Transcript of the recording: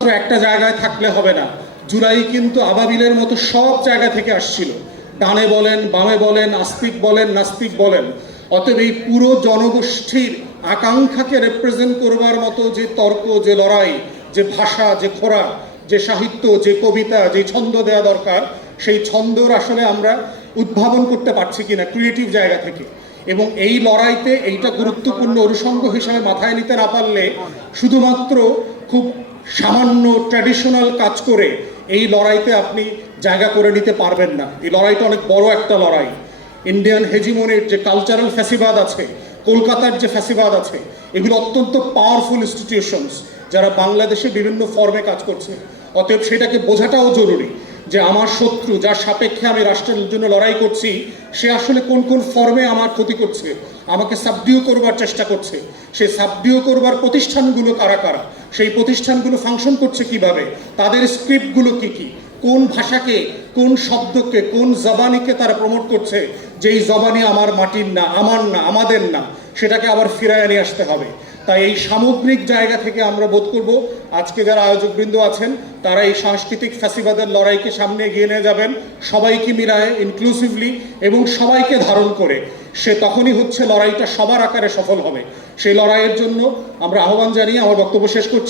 একটা জায়গায় থাকলে হবে না। জুলাই কিন্তু আবাবিলের মতো সব জায়গা থেকে আসছিল, ডানে বলেন, বামে বলেন, আস্তিক বলেন, নাস্তিক বলেন। অতএব এই পুরো জনগোষ্ঠীর আকাঙ্ক্ষাকে রিপ্রেজেন্ট করবার মতো যে তর্ক, যে লড়াই, যে ভাষা, যে খোরাক, যে সাহিত্য, যে কবিতা, যে ছন্দ দেওয়া দরকার, সেই ছন্দর আসলে আমরা উদ্ভাবন করতে পারছি কিনা ক্রিয়েটিভ জায়গা থেকে। এবং এই লড়াইতে এইটা গুরুত্বপূর্ণ অনুষঙ্গ হিসাবে মাথায় নিতে না পারলে শুধুমাত্র খুব সামান্য ট্র্যাডিশনাল কাজ করে এই লড়াইতে আপনি জায়গা করে নিতে পারবেন না। এই লড়াইটা অনেক বড় একটা লড়াই। ইন্ডিয়ান হেজিমনির যে কালচারাল ফ্যাসিবাদ আছে, কলকাতার যে ফ্যাসিবাদ আছে, এগুলো অত্যন্ত পাওয়ারফুল ইনস্টিটিউশনস যারা বাংলাদেশে বিভিন্ন ফর্মে কাজ করছে। অতএব সেটাকে বোঝাটাও জরুরি যে আমার শত্রু, যার সাপেক্ষে আমি রাষ্ট্রের জন্য লড়াই করছি, সে আসলে কোন কোন ফর্মে আমার ক্ষতি করছে, আমাকে সাবডিউ করবার চেষ্টা করছে। সেই সাবডিউ করবার প্রতিষ্ঠানগুলো কারা কারা, সেই প্রতিষ্ঠানগুলো ফাংশন করছে কিভাবে, তাদের স্ক্রিপ্টগুলো কি কি, কোন ভাষাকে, কোন শব্দকে, কোন জবানিকে তারা প্রমোট করছে, যেই জবানি আমার মাটির না, আমার না, আমাদের না, সেটাকে আবার ফিরায় নিয়ে আসতে হবে। তাই এই সামগ্রিক জায়গা থেকে আমরা বোধ করব আজকে যারা আয়োজকবৃন্দ আছেন তারা এই সাংস্কৃতিক ফ্যাসিবাদের লড়াইকে সামনে এগিয়ে নিয়ে যাবেন, সবাইকে মিলায়, ইনক্লুসিভলি এবং সবাইকে ধারণ করে। সে তখনই হচ্ছে লড়াইটা সবার আকারে সফল হবে। সেই লড়াইয়ের জন্য আমরা আহ্বান জানিয়ে আমার বক্তব্য শেষ করছি।